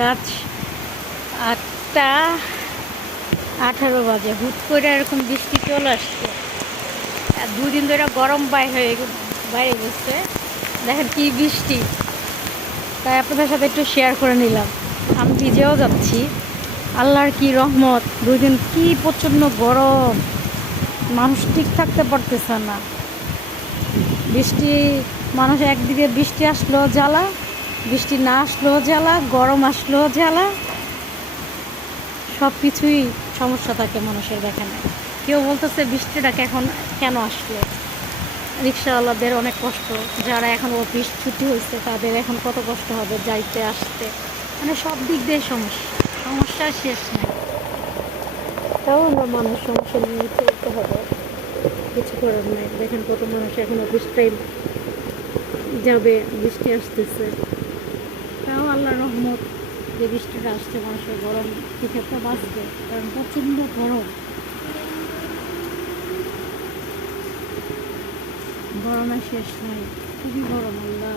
রাত 8:18 বাজে হুট করে এরকম বৃষ্টি চলে আসছে। আর 2 দিন ধরে গরম বাইরে গেছে, দেখেন কি বৃষ্টি। তাই আপনাদের সাথে একটু শেয়ার করে নিলাম। আমি ভিজেও যাচ্ছি, আল্লাহর কি রহমত। 2 দিন কি প্রচণ্ড গরম, মানুষ ঠিক থাকতে পারতেছে না। বৃষ্টি মানুষ একদিকে বৃষ্টি আসলেও জ্বালা, বৃষ্টি না আসলেও জ্বালা, গরম আসলেও জ্বালা, সব কিছুই সমস্যা থাকে মানুষের। দেখেন কেউ বলতেছে বৃষ্টিটা কেন আসলো। রিক্সাওয়ালাদের অনেক কষ্ট, যারা এখন অফিস ছুটি হয়েছে তাদের এখন কত কষ্ট হবে যাইতে আসতে, মানে সব দিক দিয়ে সমস্যার শেষ নেই। তাও আমরা মানুষ সমস্যা নিয়ে চলতে হবে, কিছু করার নেই। দেখেন কত মানুষ এখন অফিস টাইম যাবে, বৃষ্টি আসতেছে। তাও আল্লাহর রহমত যে বৃষ্টিটা আসছে, মানুষের গরম থেকে একটা বাঁচবে, কারণ প্রচণ্ড গরম। গরমের শেষ নাই, খুবই গরম। আল্লাহ,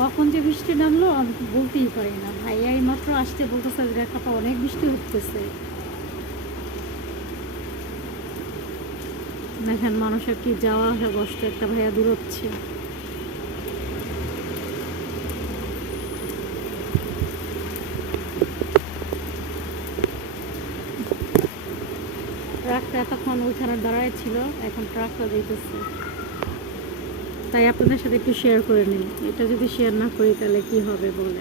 কখন যে বৃষ্টি নামলো আমি বলতেই পারি না। ভাইয়া এই মাত্র আসতে বলতেছে ঢাকাতে অনেক বৃষ্টি হচ্ছে। দেখেন মানুষের কি যাওয়া আসা কষ্ট। একটা ভাইয়া দূরচ্ছে। ট্রাকটা এতক্ষণ ওইখানে দাঁড়ায় ছিল, এখন ট্রাকটা দিতেছে। তাই আপনাদের সাথে একটু শেয়ার করে নিই। এটা যদি শেয়ার না করি তাহলে কি হবে বলে।